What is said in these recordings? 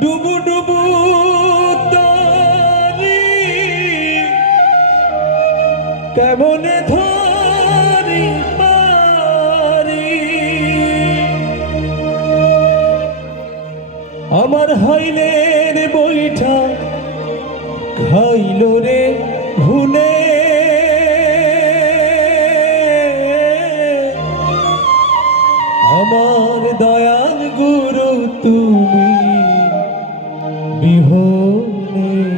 ডুবু ডুবু তরি কেমনে আমার হাইলের বইঠা খাইল রে ভুলে বিহনে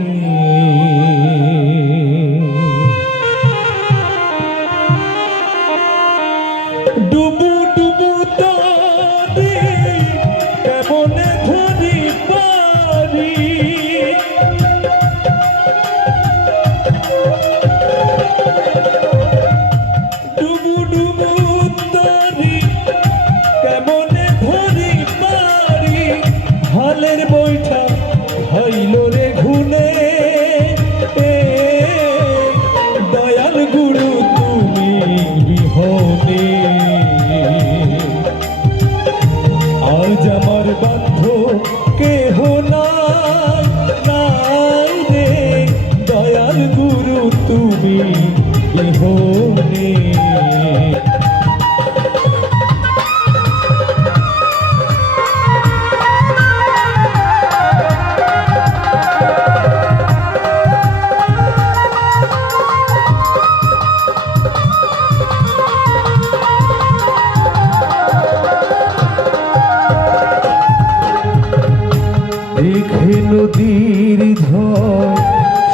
নদীর ঝড়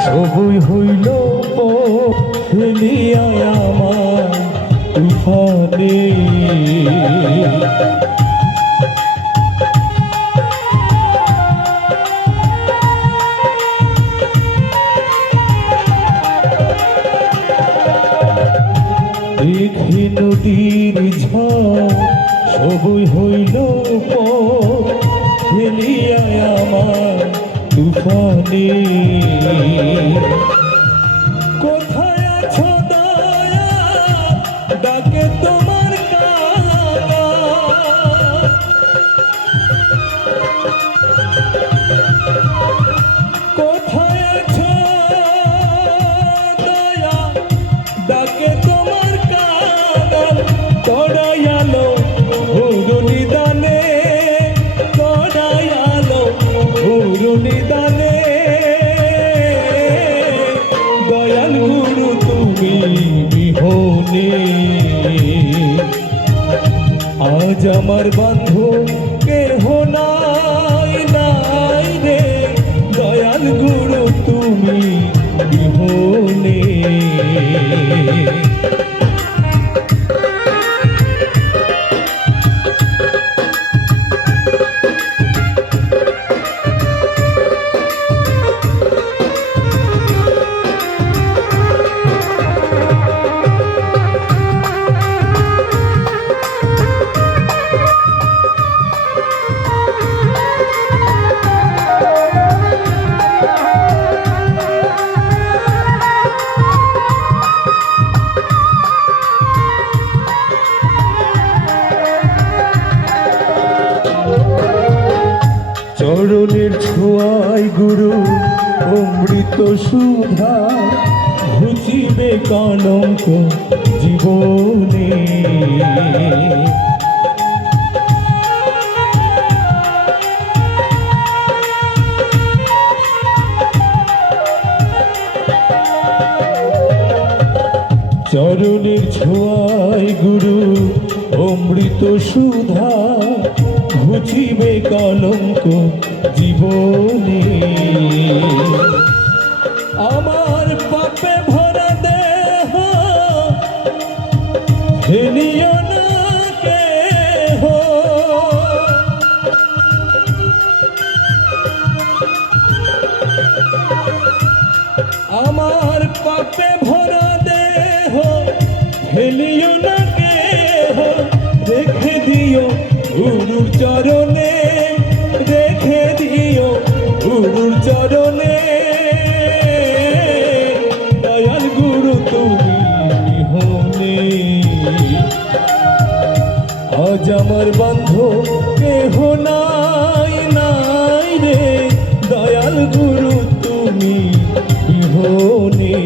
সবই হইল ফেলিয়ায় আমার তুফানে। দেখে নদীর ঝড় সবই হইল ফেলিয়ায় আমার তুফানে কোথায় আছো দয়া? ডাকে তোমার আজ আমার বান্ধব কেহ নাই নাই রে। দয়াল গুরু চরণের ছোঁয়ায় গুরু অমৃত সুধা ঘুচিবে কলঙ্ক জীবনে। চরণের ছোঁয়ায় গুরু অমৃত সুধা ঘুচিবে কলঙ্ক জীবনে। আমার পাপে ভরা দেহ ফেলিও না কেহ। আমার পাপে ভরা চরণে রেখে দিও গুরুর চরণে। দয়াল গুরু, তুমি হনে আজ আমার বন্ধ কেহ নাই নাই রে। দয়াল গুরু, তুমি বিহনে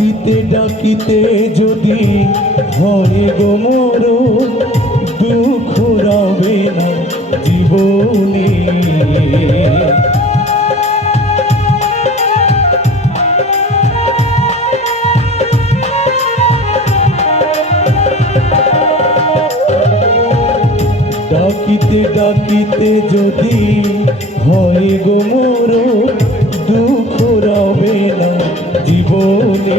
ডাকিতে ডাকিতে যদি হয় গো মোর দুঃখ রবে না জীবনে। ডাকিতে ডাকিতে যদি হয় গো মোর দুঃখ রবে না জীবনে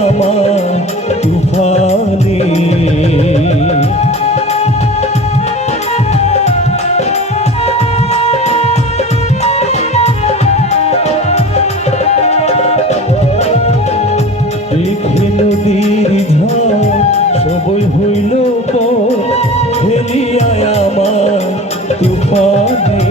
আমার তুফানে। দেখে নদীর ঝড় সবই হইল পর হেলিয়া আমার তুফানে।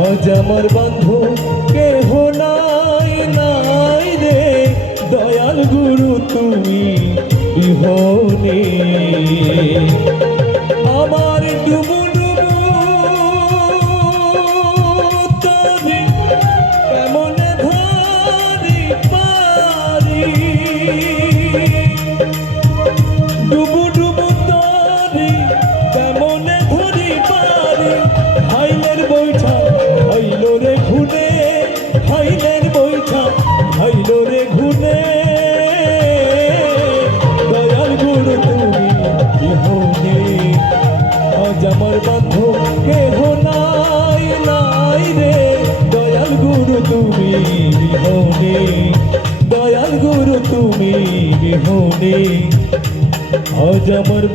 আজ আমার বন্ধু কেহ নাই নাই রে। দয়াল গুরু তুমি ইহনে আমার ডুবু আমার বন্ধু, কেহ নাই নাই রে। দয়াল গুরু, তুমি বিহনে। দয়াল গুরু, তুমি বিহনে। আজ আমার